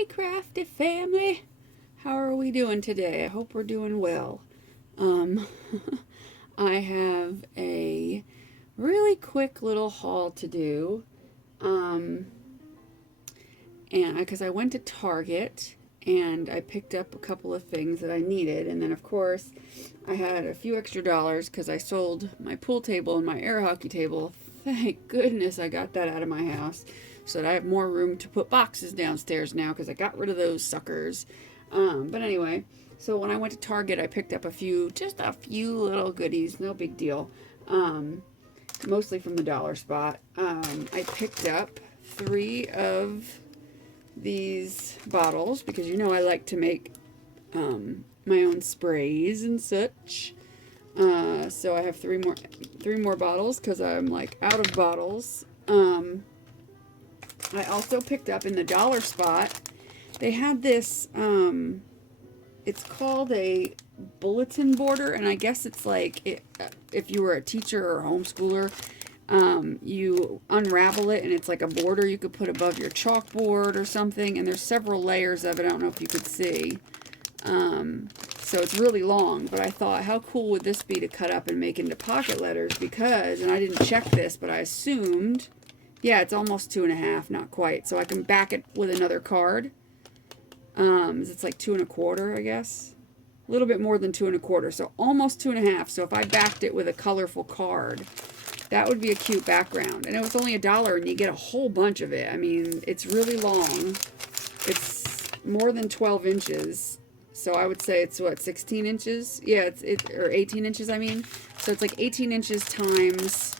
Hey crafty family, how are we doing today? I hope we're doing well. Um, I have a really quick little haul to do. Um, and because I went to Target and I picked up a couple of things that I needed, and then of course I had a few extra dollars because I sold my pool table and my air hockey table. Thank goodness I got that out of my house so that I have more room to put boxes downstairs now because I got rid of those suckers. But anyway, so when I went to Target, I picked up just a few little goodies, no big deal. Mostly from the dollar spot. I picked up 3 of these bottles because you know I like to make my own sprays and such. So I have three more bottles because I'm like out of bottles. I also picked up in the dollar spot. They had this. It's called a bulletin boarder, and I guess it's like if you were a teacher or a homeschooler, you unravel it, and it's like a border you could put above your chalkboard or something. And there's several layers of it. I don't know if you could see. So it's really long, but I thought, how cool would this be to cut up and make into pocket letters? Because, and I didn't check this, but I assumed, yeah, it's almost 2.5, not quite. So I can back it with another card. It's like 2 1/4, I guess. A little bit more than 2 1/4, so almost 2.5. So if I backed it with a colorful card, that would be a cute background. And it was only $1, and you get a whole bunch of it. I mean, it's really long. It's more than 12 inches. So I would say it's what, 16 inches? Yeah, or 18 inches, I mean. So it's like 18 inches times,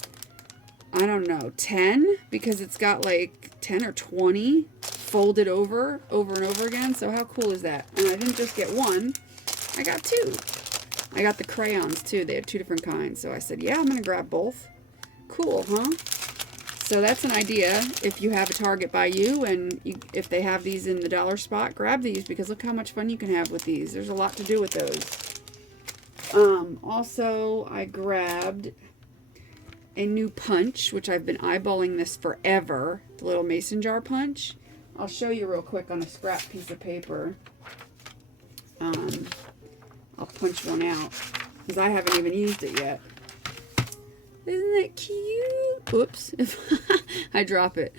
I don't know, 10, because it's got like 10 or 20 folded over and over again. So how cool is that? And I didn't just get one, I got 2. I got the crayons too. They had 2 different kinds. So I said, yeah, I'm gonna grab both. Cool, huh? So that's an idea. If you have a Target by you, and if they have these in the dollar spot, grab these, because look how much fun you can have with these. There's a lot to do with those. Also, I grabbed a new punch, which I've been eyeballing this forever. The little mason jar punch. I'll show you real quick on a scrap piece of paper. I'll punch one out because I haven't even used it yet. Isn't that cute? Oops, if I drop it.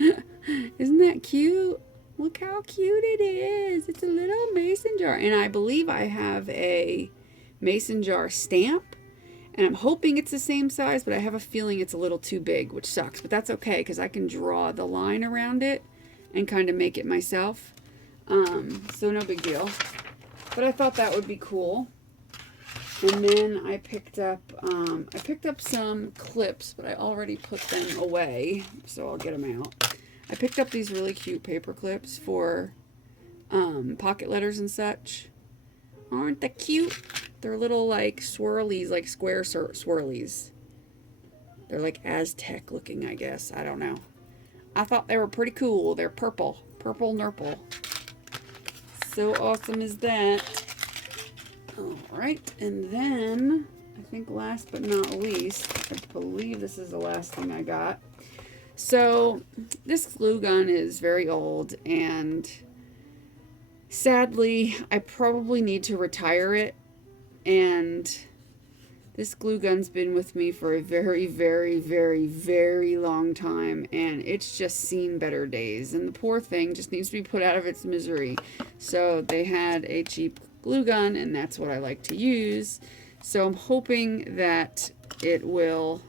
Isn't that cute? Look how cute it is. It's a little mason jar. And I believe I have a mason jar stamp. And I'm hoping it's the same size, but I have a feeling it's a little too big, which sucks. But that's okay, because I can draw the line around it and kind of make it myself. So no big deal. But I thought that would be cool. And then I picked up some clips, but I already put them away, so I'll get them out. I picked up these really cute paper clips for pocket letters and such. Aren't they cute? They're little like swirlies, like square swirlies. They're like Aztec looking, I guess. I don't know. I thought they were pretty cool. They're purple. Purple nurple. So awesome is that. Alright, and then, I think last but not least, I believe this is the last thing I got. So, this glue gun is very old, and sadly, I probably need to retire it. And this glue gun's been with me for a very, very, very, very long time, and it's just seen better days. And the poor thing just needs to be put out of its misery. So they had a cheap glue gun, and that's what I like to use. So I'm hoping that it will.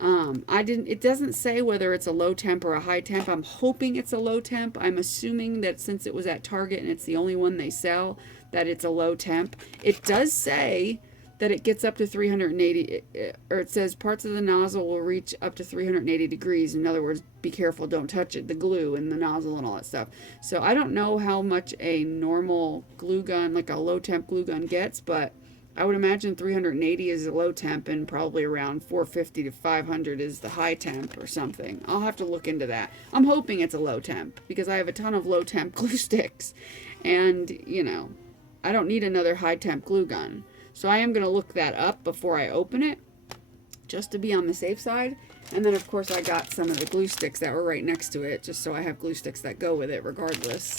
It doesn't say whether it's a low temp or a high temp. I'm hoping it's a low temp. I'm assuming that since it was at Target and it's the only one they sell, that it's a low temp. It does say that it gets up to 380, or it says parts of the nozzle will reach up to 380 degrees. In other words, be careful, don't touch it, the glue and the nozzle and all that stuff. So I don't know how much a normal glue gun, like a low temp glue gun, gets, but I would imagine 380 is a low temp, and probably around 450 to 500 is the high temp or something. I'll have to look into that. I'm hoping it's a low temp, because I have a ton of low temp glue sticks, and you know, I don't need another high temp glue gun. So I am going to look that up before I open it, just to be on the safe side. And then, of course, I got some of the glue sticks that were right next to it, just so I have glue sticks that go with it regardless.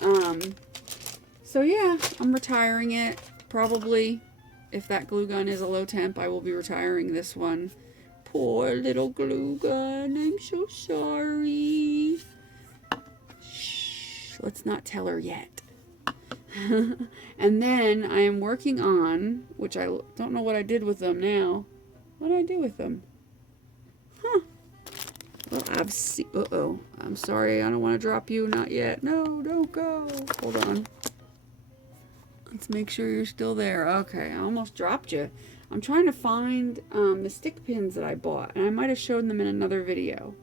So yeah, I'm retiring it. Probably, if that glue gun is a low temp, I will be retiring this one. Poor little glue gun. I'm so sorry. Shh, let's not tell her yet. And then I am working on, which I don't know what I did with them now. What did I do with them? Huh. Well, I've seen. Uh-oh. I'm sorry. I don't want to drop you. Not yet. No, don't go. Hold on. Let's make sure you're still there. Okay, I almost dropped you. I'm trying to find the stick pins that I bought, and I might have shown them in another video.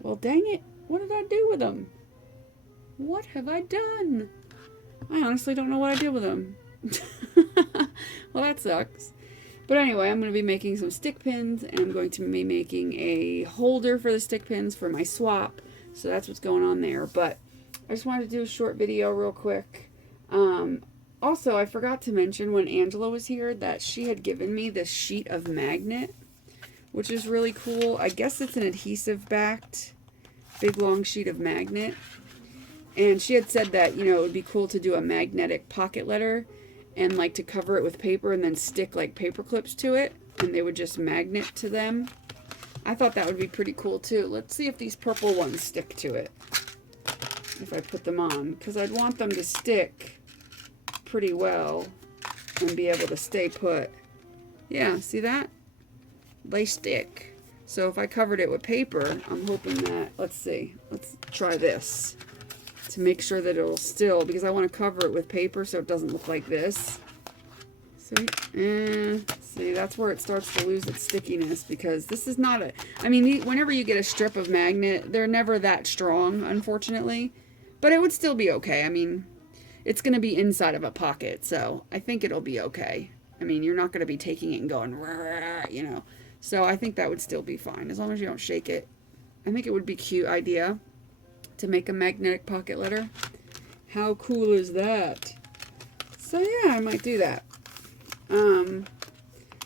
Well, dang it. What did I do with them? What have I done? I honestly don't know what I did with them. Well, that sucks. But anyway, I'm going to be making some stick pins, and I'm going to be making a holder for the stick pins for my swap. So that's what's going on there. But I just wanted to do a short video real quick. Also, I forgot to mention when Angela was here that she had given me this sheet of magnet, which is really cool. I guess it's an adhesive-backed big long sheet of magnet. And she had said that, you know, it would be cool to do a magnetic pocket letter and like to cover it with paper and then stick like paper clips to it, and they would just magnet to them. I thought that would be pretty cool too. Let's see if these purple ones stick to it if I put them on, because I'd want them to stick pretty well and be able to stay put. Yeah, see that? They stick. So if I covered it with paper, I'm hoping that, let's see, let's try this to make sure that it'll still, because I want to cover it with paper so it doesn't look like this. See, that's where it starts to lose its stickiness, because this is not a, I mean, whenever you get a strip of magnet, they're never that strong, unfortunately, but it would still be okay. I mean, it's going to be inside of a pocket, so I think it'll be okay. I mean, you're not going to be taking it and going, you know, so I think that would still be fine, as long as you don't shake it. I think it would be a cute idea to make a magnetic pocket letter. How cool is that? So yeah, I might do that.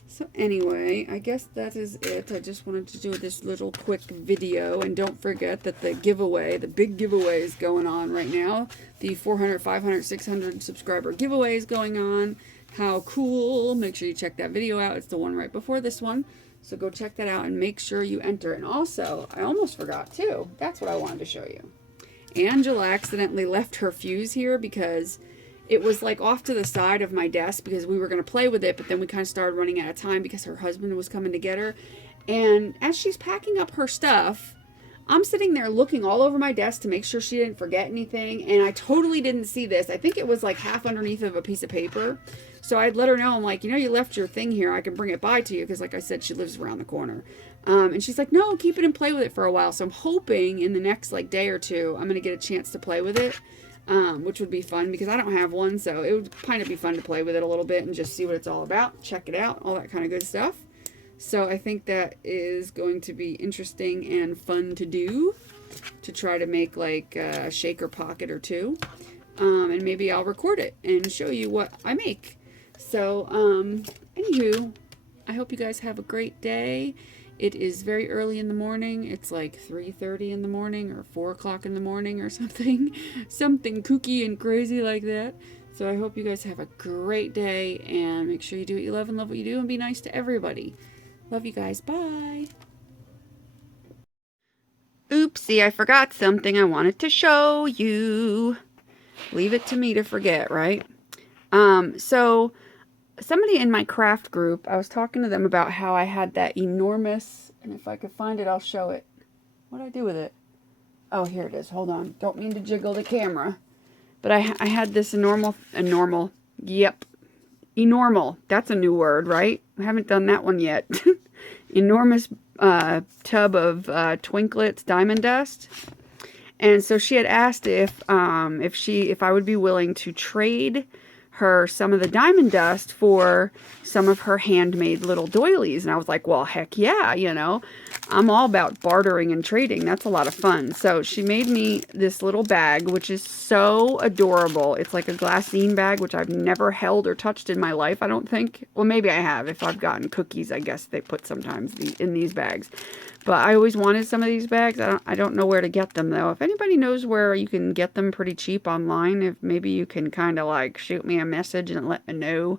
So anyway, I guess that is it. I just wanted to do this little quick video, and don't forget that the giveaway, the big giveaway is going on right now. The 400, 500, 600 subscriber giveaway is going on. How cool. Make sure you check that video out. It's the one right before this one. So go check that out and make sure you enter. And also, I almost forgot too. That's what I wanted to show you. Angela accidentally left her fuse here because it was like off to the side of my desk because we were going to play with it, but then we kind of started running out of time because her husband was coming to get her. And as she's packing up her stuff, I'm sitting there looking all over my desk to make sure she didn't forget anything, and I totally didn't see this. I think it was like half underneath of a piece of paper. So I'd let her know, I'm like, you know, you left your thing here. I can bring it by to you because, like I said, she lives around the corner. And she's like, no, keep it and play with it for a while. So I'm hoping in the next like day or two, I'm going to get a chance to play with it, which would be fun because I don't have one. So it would kind of be fun to play with it a little bit and just see what it's all about. Check it out, all that kind of good stuff. So I think that is going to be interesting and fun to do, to try to make like a shaker pocket or two. And maybe I'll record it and show you what I make. So, anywho, I hope you guys have a great day. It is very early in the morning. It's like 3:30 in the morning or 4 o'clock in the morning or something. Something kooky and crazy like that. So I hope you guys have a great day, and make sure you do what you love and love what you do and be nice to everybody. Love you guys. Bye. Oopsie, I forgot something I wanted to show you. Leave it to me to forget, right? So somebody in my craft group, I was talking to them about how I had that enormous, and if I could find it, I'll show it. What did I do with it? Oh, here it is. Hold on. Don't mean to jiggle the camera. But I had this enormal, yep. Enormal. That's a new word, right? I haven't done that one yet. Enormous tub of Twinklets diamond dust. And so she had asked if I would be willing to trade her some of the diamond dust for some of her handmade little doilies. And I was like, well, heck yeah, you know. I'm all about bartering and trading. That's a lot of fun. So she made me this little bag, which is so adorable. It's like a glassine bag, which I've never held or touched in my life, I don't think. Well, maybe I have. If I've gotten cookies, I guess they put sometimes in these bags. But I always wanted some of these bags. I don't know where to get them, though. If anybody knows where you can get them pretty cheap online, if maybe you can kind of like shoot me a message and let me know.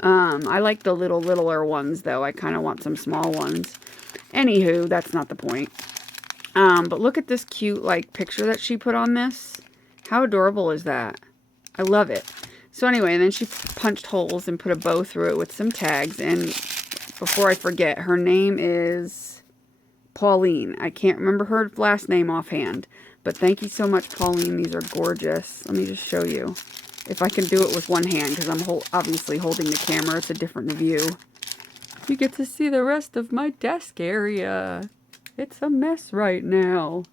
I like the littler ones, though. I kind of want some small ones. Anywho, that's not the point. But look at this cute, like, picture that she put on this. How adorable is that? I love it. So anyway, and then she punched holes and put a bow through it with some tags. And before I forget, her name is Pauline. I can't remember her last name offhand. But thank you so much, Pauline. These are gorgeous. Let me just show you. If I can do it with one hand, because I'm obviously holding the camera. It's a different view. You get to see the rest of my desk area. It's a mess right now.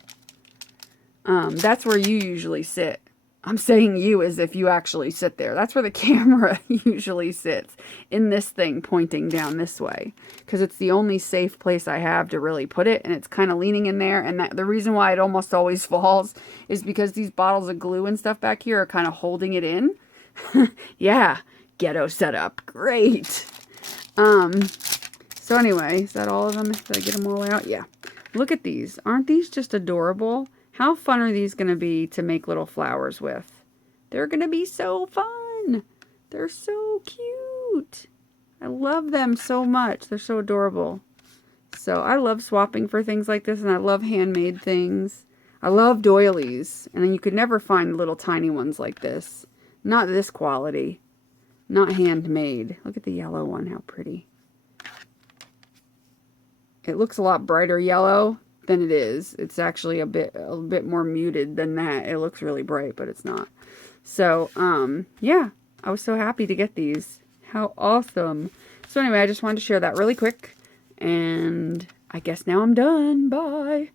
That's where you usually sit. I'm saying you as if you actually sit there. That's where the camera usually sits. In this thing pointing down this way. Because it's the only safe place I have to really put it. And it's kind of leaning in there. And the reason why it almost always falls is because these bottles of glue and stuff back here are kind of holding it in. Yeah. Ghetto setup. Great. So anyway, is that all of them? Did I get them all out? Yeah. Look at these. Aren't these just adorable? How fun are these going to be to make little flowers with? They're going to be so fun. They're so cute. I love them so much. They're so adorable. So I love swapping for things like this, and I love handmade things. I love doilies, and you could never find little tiny ones like this. Not this quality. Not handmade. Look at the yellow one. How pretty. It looks a lot brighter yellow than it is. It's actually a bit more muted than that. It looks really bright, but it's not. So, yeah, I was so happy to get these. How awesome. So anyway, I just wanted to share that really quick. And I guess now I'm done. Bye.